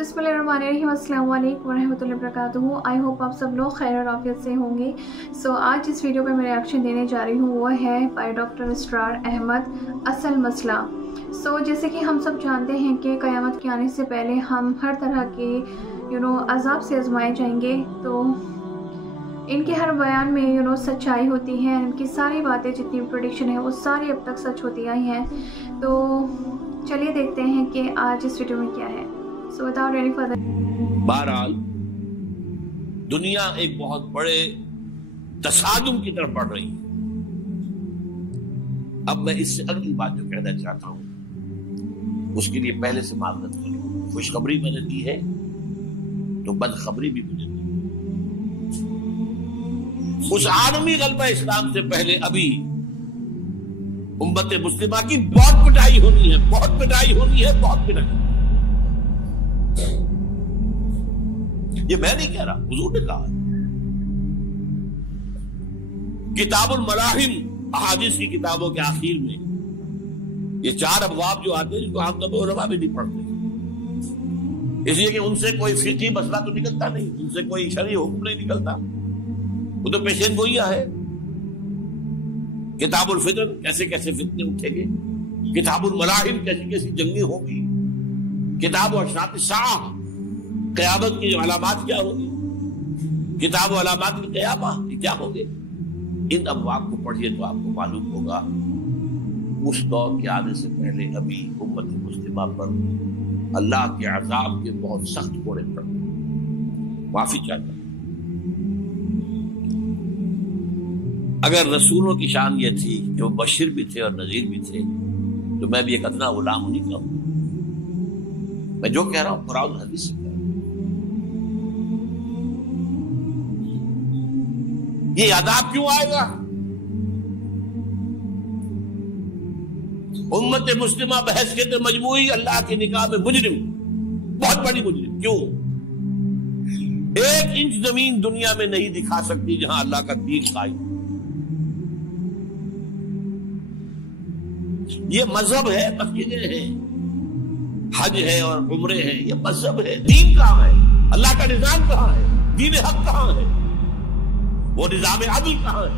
बिस्मिल्लाहिर्रहमानिर्रहीम, अस्सलाम वालेकुम वरहमतुल्लाहि वबरकातुहू। आई होप आप सब लोग खैर और आफियत से होंगे। आज इस वीडियो पे मैं रिएक्शन देने जा रही हूँ, वो है बाय डॉक्टर इसरार अहमद, असल मसला। जैसे कि हम सब जानते हैं कि क़यामत के आने से पहले हम हर तरह के अज़ाब से आजमाए जाएंगे। तो इनके हर बयान में सच्चाई होती है। इनकी सारी बातें जितनी प्रेडिक्शन है वो सारी अब तक सच होती आई हैं। तो चलिए देखते हैं कि आज इस वीडियो में क्या है। विदाउट एनी फर्दर, बहरहाल दुनिया एक बहुत बड़े तसादुम की तरफ बढ़ रही है। अब मैं इससे अगली बात जो कहना चाहता हूं उसके लिए पहले से माजरत करूं। खुशखबरी मैंने दी है तो बदखबरी भी मुझे दी। उस आलमी गलबा इस्लाम से पहले अभी उम्मत मुस्लिमा की बहुत पिटाई होनी है, बहुत पिटाई होनी है, बहुत पिटाई। ये मैं नहीं कह रहा, हुजूर ने कहा। किताबुल मलाहिम अहादीस की किताबों के आखिर में ये 4 अबवाब जो आते हैं जिनको आम तौर पर उलमा भी नहीं पढ़ते, इसलिए कि उनसे कोई फिक़ही मसला तो निकलता नहीं, उनसे कोई शरई हुक्म नहीं निकलता, वो तो पेशेन गोइया है। किताबुल फितन, कैसे कैसे फितने उठेंगे, किताबुल मलाहिम, कैसी कैसी जंगें होगी, किताब अशरात साह, क़यामत की जो अलामात क्या होगी, किताब अलामात की क़यामा क्या होंगे। इन अबवाब को पढ़िए तो आपको मालूम होगा उस दौर के आने से पहले अभी उम्मत मुस्लिमा पर अल्लाह के अज़ाब के बहुत सख्त कोड़े पड़ माफी चाहता। अगर रसूलों की शान ये थी कि वो बशीर भी थे और नज़ीर भी थे, तो मैं भी एक अदना गुलाम नहीं कहूँ। मैं जो कह रहा हूं कुरान हदीस से कह रहा हूं। ये अदाब क्यों आएगा? उम्मत मुस्लिमा बहैसियत मजमूई अल्लाह की निगाह में मुजरिम, बहुत बड़ी मुजरिम। क्यों? 1 इंच जमीन दुनिया में नहीं दिखा सकती जहां अल्लाह का दीन कायम। ये मजहब है, मस्जिदें हैं, हज है और उम्रे हैं, ये मजहब है। दीन कहां है? अल्लाह का निजाम कहां है? दीन हक कहां है? वो निजाम अदल कहां है?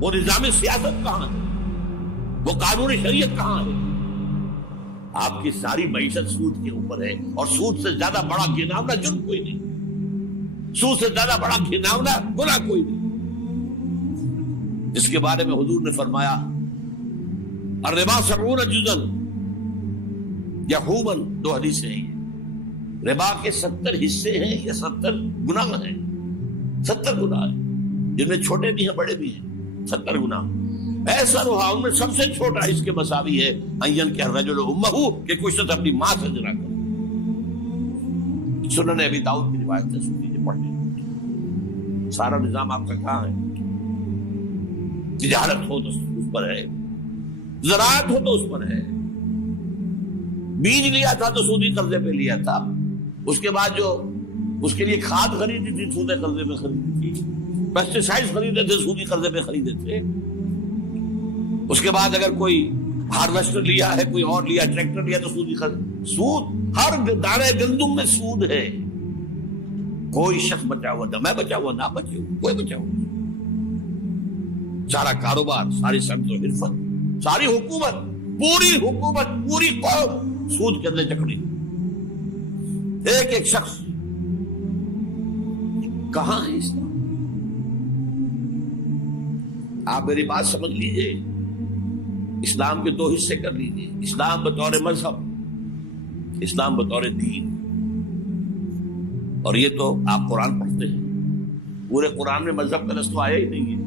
वो निजाम सियासत कहां है? वो कानूनी शरीयत कहां है? आपकी सारी मईशत सूद के ऊपर है, और सूद से ज्यादा बड़ा घिनौना जुर्म कोई नहीं, सूद से ज्यादा बड़ा घिनौना गुनाह कोई नहीं, जिसके बारे में हुजूर ने फरमाया अर्रिबा 70 जुज़न यहूमन, 2 हदीसें हैं। रिबा के 70 हिस्से हैं या 70 गुनाह हैं, 70 गुनाह हैं, जिनमें छोटे भी हैं बड़े भी हैं, 70 गुनाह। ऐसा रुहा उनमें सबसे छोटा इसके मसावी है अय्यन के रजुल उम्महू, के कुछ तो अपनी मां से ज़िना करे। सुनन अबी दाऊद की रिवायत है, सुन लीजिए, पढ़ लीजिए। सारा निजाम आपका कहां है? तिजारत हो तो उस पर है, ज़राअत हो तो उस पर है, बीज लिया था तो सूदी कर्जे पे लिया था, उसके बाद जो उसके लिए खाद खरीदी थी सूदे कर्जे पे खरीदी थी, पेस्टिसाइड खरीदे थे सूदी कर्जे पे खरीदे थे, उसके बाद अगर कोई हार्वेस्टर लिया है, कोई और लिया, ट्रैक्टर लिया तो सूदी कर्ज। सूद, हर दाने गंदुम में सूद है। कोई शख्स बचा हुआ ना, मैं बचा हुआ ना बचे हुआ, कोई बचा हुआ। सारा कारोबार, सारी संत और हिरफत, सारी हुकूमत, पूरी हुकूमत, पूरी कौम सूद के अंदर जकड़ी। एक एक शख्स। कहां है इस्लाम? आप मेरी बात समझ लीजिए। इस्लाम के 2 हिस्से कर लीजिए, इस्लाम बतौर मजहब, इस्लाम बतौर दीन। और ये तो आप कुरान पढ़ते हैं, पूरे कुरान में मजहब का लफ्ज़ तो आया ही नहीं है।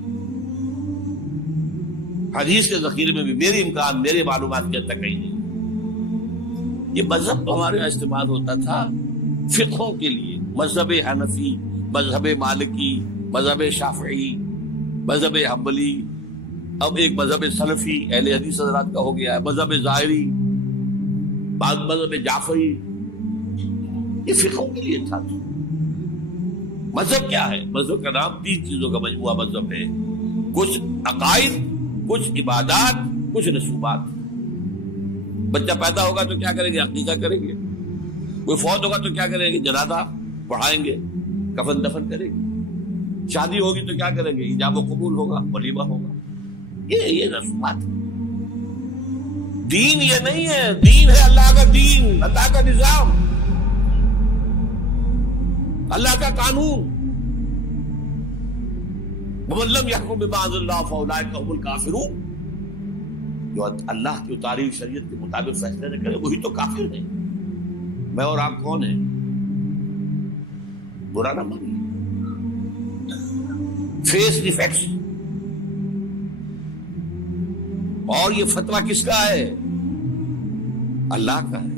हदीस के ज़ख़ीरे में भी मेरी इम्कान, मेरे मालूमात के अंदर कहीं नहीं। ये मजहब तो हमारे यहाँ इस्तेमाल होता था फिक़हों के लिए, मजहब हनफी, मजहब मालिकी, मजहब शाफ़ई, मजहब हम्बली, अब एक मजहब सलफी अहले हदीस हज़रात का हो गया है, मजहब ज़ाहिरी, मजहब जाफ़री। ये फिक़हों के लिए था। मजहब क्या है? मजहब का नाम 3 चीजों का मजमूआ मजहब है। कुछ अकाइद, कुछ इबादात, कुछ रसूमात। बच्चा पैदा होगा तो क्या करेंगे? अकीका करेंगे। کوئی فوت ہوگا تو کیا کریں گے؟ جنازہ پڑھائیں گے، کفن دفن کریں گے. شادی ہوگی تو کیا کریں گے؟ ایجاب و قبول ہوگا، ولیمہ ہوگا. یہ رسومات ہے. دین یہ نہیں ہے. دین ہے اللہ کا دین، اللہ کا نظام، اللہ کا قانون. وَمَن لَّمْ يَحْكُم بِمَا أَنزَلَ اللَّهُ فَأُولَٰئِكَ هُمُ الْكَافِرُونَ. جو اللہ کی اتاری ہوئی شریعت کے مطابق فیصلے نہ کرے وہی تو کافر ہے. میں اور آپ کون ہیں؟ برا نہ مانیے. فیس دی فیکٹس. اور یہ فتویٰ کس کا ہے؟ اللہ کا ہے.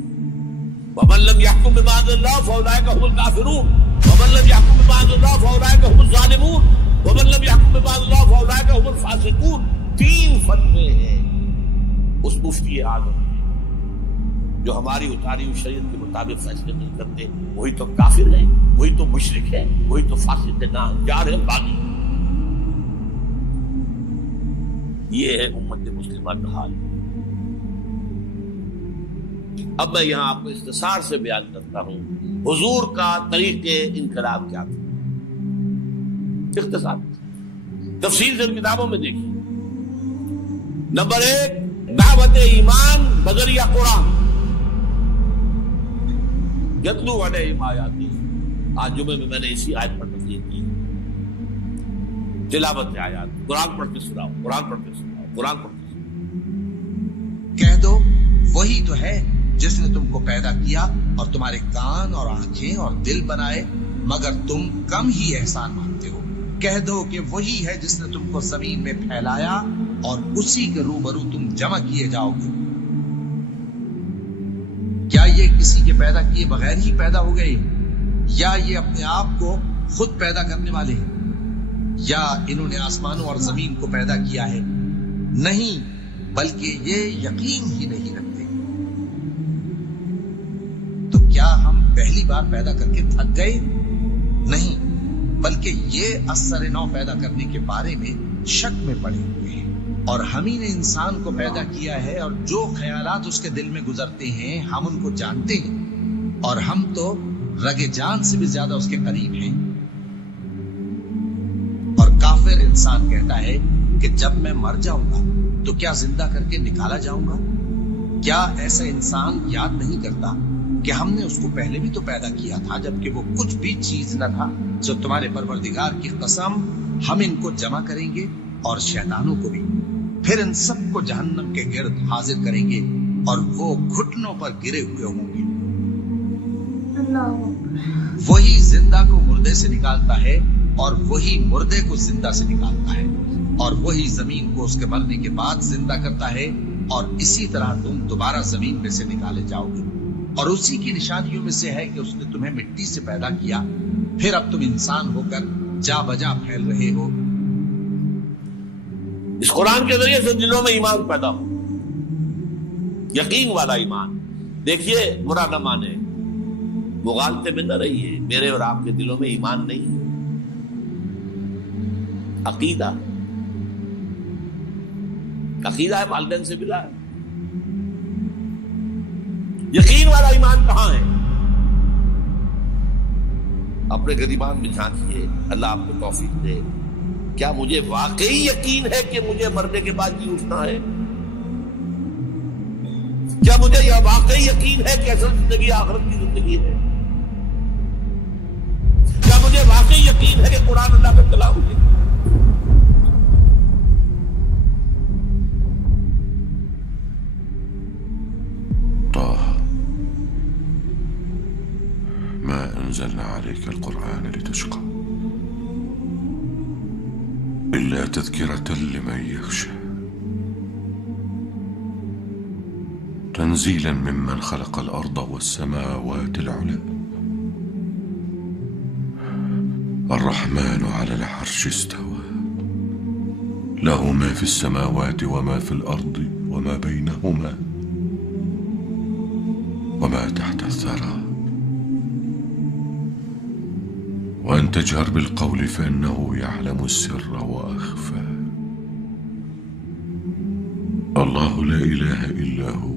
وَمَن لَّمْ يَحْكُم بِمَا أَنزَلَ اللَّهُ فَأُولَٰئِكَ هُمُ الْكَافِرُونَ وَمَن لَّمْ يَحْكُم بِمَا أَنزَلَ اللَّهُ فَأُولَٰئِكَ هُمُ الظَّالِمُونَ وَمَن لَّمْ يَحْكُم بِمَا أَنزَلَ اللَّهُ فَأُولَٰئِكَ هُمُ الْفَاسِقُونَ. 3 فتوے ہیں اس مفتی اعظم کے جو ہماری اتاری ہوئی شریعت کے مطابق فیصلے نہیں کرتے. وہی تو کافر ہے، وہی تو مشرک ہے، وہی تو فاسق ناہنجار ہے، باغی. یہ ہے امت مسلمہ کا حال. اب میں یہاں آپ کو اختصار سے بیان کرتا ہوں حضور کا طریق انقلاب کیا تھا. اختصار تفصیل سے کتابوں میں دیکھیے. نمبر 1 دعوت ایمان بذریعہ قرآن. یتلو علیہم آیاتی. آج جمعے میں نے اسی آیت پر تفصیل کی. تلاوت آیات، قرآن پڑھ کے سناؤ، قرآن پڑھ کے سناؤ، قرآن پڑھ کے سناؤ. کہہ دو وہی تو ہے جس نے تم کو پیدا کیا اور تمہارے کان اور آنکھیں اور دل بنائے، مگر تم کم ہی احسان مانتے ہو. کہہ دو کہ وہی ہے جس نے تم کو زمین میں پھیلایا اور اسی کے روبرو تم جمع کیے جاؤ گے. کیا یہ کسی کے پیدا کیے بغیر ہی پیدا ہو گئے، یا یہ اپنے آپ کو خود پیدا کرنے والے ہیں، یا انہوں نے آسمانوں اور زمین کو پیدا کیا ہے؟ نہیں، بلکہ یہ یقین ہی نہیں رکھتے. تو کیا ہم پہلی بار پیدا کر کے تھک گئے؟ نہیں، بلکہ یہ اثر نو پیدا کرنے کے بارے میں شک میں پڑے ہوئے ہیں. اور ہم ہی نے انسان کو پیدا کیا ہے، اور جو خیالات اس کے دل میں گزرتے ہیں ہم ان کو جانتے ہیں، اور ہم تو رگ جان سے بھی زیادہ اس کے قریب ہیں. اور کافر انسان کہتا ہے کہ جب میں مر جاؤں گا تو کیا زندہ کر کے نکالا جاؤں گا؟ کیا ایسا انسان یاد نہیں کرتا کہ ہم نے اس کو پہلے بھی تو پیدا کیا تھا جبکہ وہ کچھ بھی چیز نہ تھا؟ جو تمہارے پروردگار کی قسم ہم ان کو جمع کریں گے اور شیطانوں کو بھی، پھر ان سب کو جہنم کے گرد حاضر کریں گے اور وہ گھٹنوں پر گرے ہوئے ہوں گے. وہی زندہ کو مردے سے نکالتا ہے اور وہی مردے کو زندہ سے نکالتا ہے، اور وہی زمین کو اس کے مرنے کے بعد زندہ کرتا ہے، اور اسی طرح تم دوبارہ زمین میں سے نکالے جاؤ گے. اور اسی کی نشانیوں میں سے ہے کہ اس نے تمہیں مٹی سے پیدا کیا، پھر اب تم انسان ہو کر جا بجا پھیل رہے ہو. اس قرآن کے ذریعے سے دلوں میں ایمان پیدا ہو، یقین والا ایمان. دیکھیے برا نہ مانے، مغالطے میں نہ رہیے. میرے اور آپ کے دلوں میں ایمان نہیں ہے. عقیدہ ہے، والدین سے ملا ہے. یقین والا ایمان کہاں ہے؟ اپنے گریبان میں جھانکیے، اللہ آپ کو توفیق دے. کیا مجھے واقعی یقین ہے کہ مجھے مرنے کے بعد جی اٹھنا ہے؟ کیا مجھے یہ واقعی یقین ہے کہ اصل زندگی آخرت کی زندگی ہے؟ کیا مجھے واقعی یقین ہے کہ قرآن اللہ کا کلام ہے؟ ما أنزلنا عليك القرآن لتشقى إلا تذكرة لمن يخشى تنزيلا ممن خلق الأرض والسماوات العلى الرحمن على العرش استوى له ما في السماوات وما في الأرض وما بينهما وما تحت الثرى وأن تجهر بالقول فإنه يعلم السر وأخفى الله لا إله إلا هو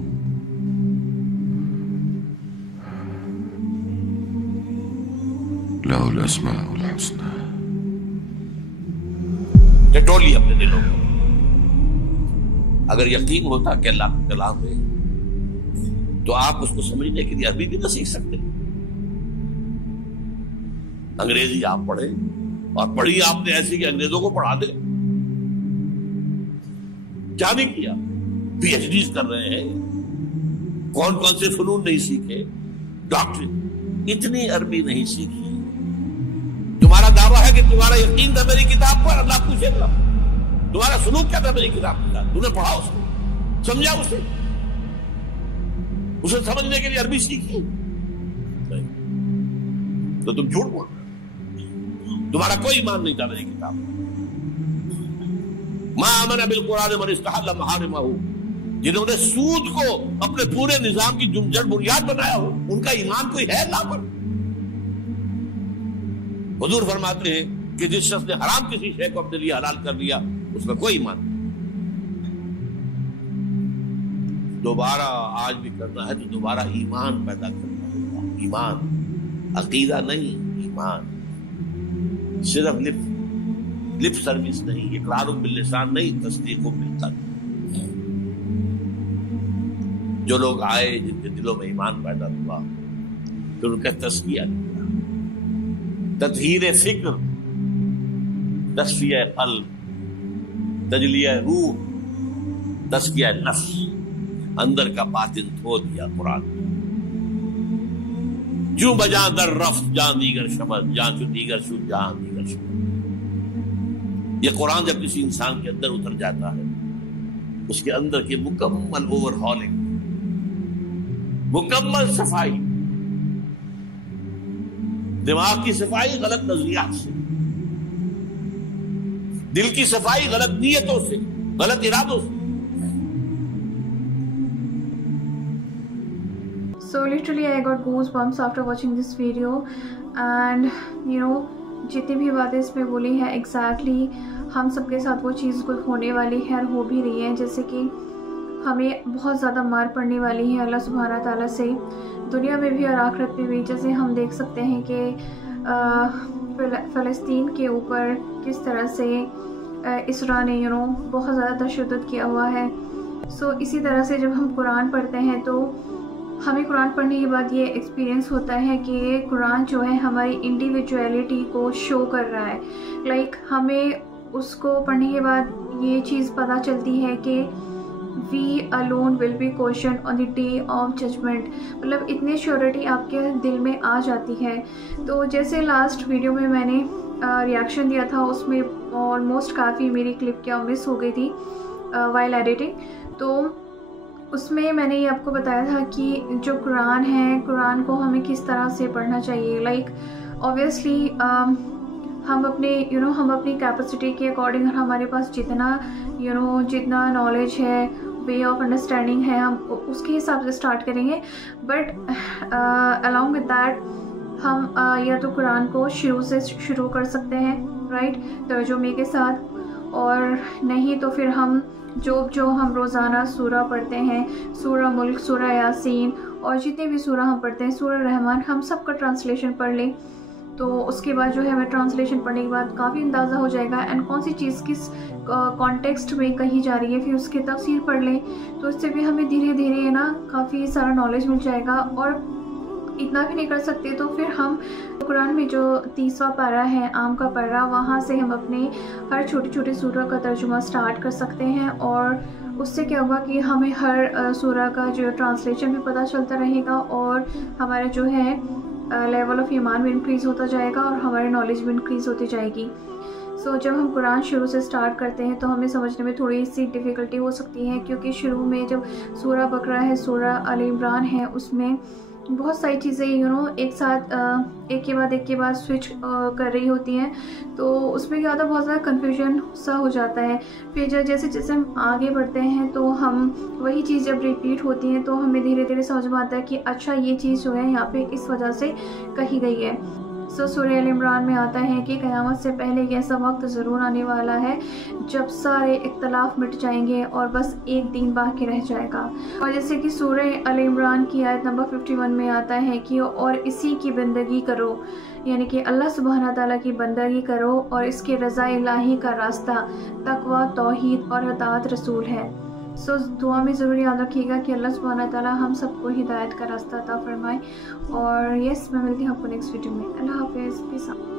लहुल अस्माउल हुस्ना। टटोलिए अपने दिलों को। अगर यकीन होता कि अल्लाह का कलाम है तो आप उसको समझने के लिए अरबी भी ना सीख सकते। अंग्रेजी आप पढ़े और पढ़ी आपने ऐसी कि अंग्रेजों को पढ़ा दे। क्या नहीं किया, पीएचडी कर रहे हैं, कौन कौन से फनून नहीं सीखे, डॉक्टर, इतनी अरबी नहीं सीखी। तुम्हारा दावा है कि तुम्हारा यकीन था मेरी किताब पर, अल्लाह पूछेगा तुम्हारा सुलूक क्या था मेरी किताब के साथ, तुमने पढ़ा उसको, समझा उसे समझने के लिए अरबी सीखी? नहीं, तो तुम झूठ बोल रहे हो। तुम्हारा कोई ईमान नहीं था मेरी किताब। मा आमना बिल कुरान मन इस्तहल्ल महारिमहु, जिन्होंने सूद को अपने पूरे निजाम की जड़ बुनियाद बनाया हो, उनका ईमान कोई है अल्लाह पर? हुजूर फरमाते हैं कि जिस शख्स ने हराम किसी शय को अपने लिए हलाल कर लिया, उसका कोई ईमान नहीं। दोबारा आज भी करना है तो दोबारा ईमान पैदा करना होगा। ईमान, अकीदा नहीं, ईमान। सिर्फ लिप सर्विस नहीं, इकरार बिल लिसान नहीं, तस्दीक बिल क़ल्ब। जो लोग आए जिनके दिलों में ईमान पैदा हुआ, फिर उनका तस्किया किया, तत्हीर फिक्र, तस्फिया क़ल्ब, तजलिया रूह, तस्किया नफ्स, अंदर का बातिन धो दिया कुरान। जो बजा दर रफ्त जान दीगर शमद, जान चु दीगर शु जान दीगर शमद। ये कुरान जब किसी इंसान के अंदर उतर जाता है, उसके अंदर की मुकम्मल ओवरहॉलिंग, मुकम्मल सफाई, दिमाग की सफाई गलत नजरियात से, दिल की सफाई गलत नीयतों से, गलत इरादों से। So literally I got goosebumps after watching this video, and you know जितनी भी बातें इसमें बोली है एग्जैक्टली हम सबके साथ वो चीज़ कोई होने वाली है और हो भी रही है। जैसे कि हमें बहुत ज़्यादा मार पड़ने वाली है अल्लाह सुब्हाना ताला से, दुनिया में भी और आखिरत में भी। जैसे हम देख सकते हैं कि फ़लस्तीन के ऊपर किस तरह से इसराइल ने बहुत ज़्यादा तशद्दुद किया हुआ है। सो इसी तरह से जब हम कुरान पढ़ते हैं तो हमें कुरान पढ़ने के बाद ये एक्सपीरियंस होता है कि कुरान जो है हमारी इंडिविजुअलिटी को शो कर रहा है। लाइक हमें उसको पढ़ने के बाद ये चीज़ पता चलती है कि we alone will be question on the day of judgment. मतलब इतनी श्योरिटी आपके दिल में आ जाती है। तो जैसे लास्ट वीडियो में मैंने रिएक्शन दिया था, उसमें ऑलमोस्ट काफ़ी मेरी क्लिप क्या मिस हो गई थी वाइल एडिटिंग। तो उसमें मैंने ये आपको बताया था कि जो कुरान है, कुरान को हमें किस तरह से पढ़ना चाहिए। लाइक ऑब्वियसली हम अपने हम अपनी कैपेसिटी के अकॉर्डिंग हमारे पास जितना नॉलेज है, वे ऑफ अंडरस्टैंडिंग है, हम उसके हिसाब से स्टार्ट करेंगे। बट अलॉन्ग विद दैट हम या तो कुरान को शुरू से शुरू कर सकते हैं, राइट, तर्जुमे के साथ, और नहीं तो फिर हम जो हम रोज़ाना सूरा पढ़ते हैं, सूरा मुल्क, सूरा यासीन और जितने भी सूरा हम पढ़ते हैं, सूरा रहमान, हम सब का ट्रांसलेशन पढ़ लें। तो उसके बाद जो है हमें ट्रांसलेशन पढ़ने के बाद काफ़ी अंदाज़ा हो जाएगा एंड कौन सी चीज़ किस कॉन्टेक्स्ट में कही जा रही है, फिर उसकी तफसीर पढ़ लें। तो इससे भी हमें धीरे धीरे काफ़ी सारा नॉलेज मिल जाएगा। और इतना भी नहीं कर सकते तो फिर हम कुरान में जो 30वां पारा है, आम का पारा, वहाँ से हम अपने हर छोटी छोटी सूरा का तर्जुमा स्टार्ट कर सकते हैं। और उससे क्या होगा कि हमें हर सूरा का जो ट्रांसलेशन भी पता चलता रहेगा और हमारा जो है लेवल ऑफ ईमान भी इंक्रीज़ होता जाएगा और हमारी नॉलेज भी इंक्रीज़ होती जाएगी। सो जब हम कुरान शुरू से स्टार्ट करते हैं तो हमें समझने में थोड़ी सी डिफ़िकल्टी हो सकती है, क्योंकि शुरू में जब सूरा बकरा है, सूरा अल इमरान है, उसमें बहुत सारी चीज़ें एक साथ एक के बाद स्विच कर रही होती हैं। तो उसमें क्या होता है, बहुत ज़्यादा कन्फ्यूजन सा हो जाता है। फिर जैसे जैसे हम आगे बढ़ते हैं तो हम वही चीज़ जब रिपीट होती है तो हमें धीरे धीरे समझ में आता है कि अच्छा ये चीज़ जो है यहाँ पे इस वजह से कही गई है। سورہ ال عمران میں آتا ہے کہ قیامت سے پہلے ایک ایسا وقت ضرور آنے والا ہے جب سارے اختلاف مٹ جائیں گے اور بس ایک دین باقی رہ جائے گا. اور جیسے کہ سورہ ال عمران کی آیت نمبر 51 میں آتا ہے کہ اور اسی کی بندگی کرو، یعنی کہ اللہ سبحانہ تعالیٰ کی بندگی کرو، اور اس کے رضا الہی کا راستہ تقوی، توحید اور اطاعت رسول ہے. دعا میں ضرور یاد رکھیے گا کہ اللہ سبحانہ تعالیٰ ہم سب کو ہدایت کا راستہ عطا فرمائے. اور میں ملتی ہوں آپ کو نیکسٹ ویڈیو میں. اللہ حافظ. پیس آؤٹ.